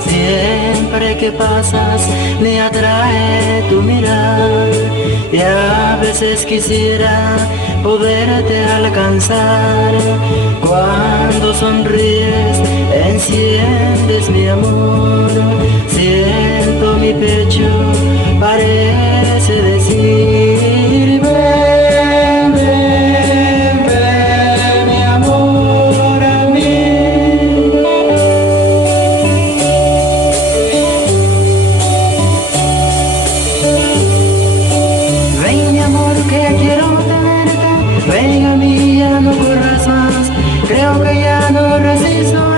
Siempre que pasas me atrae tu mirar y a veces quisiera poderte alcanzar. Cuando sonríes enciendes mi amor, siento mi pecho parece decir ven, ven, ven mi amor a mí. Ven mi amor que quiero tenerte, ven a mí, ya no corras más, creo que ya no resisto.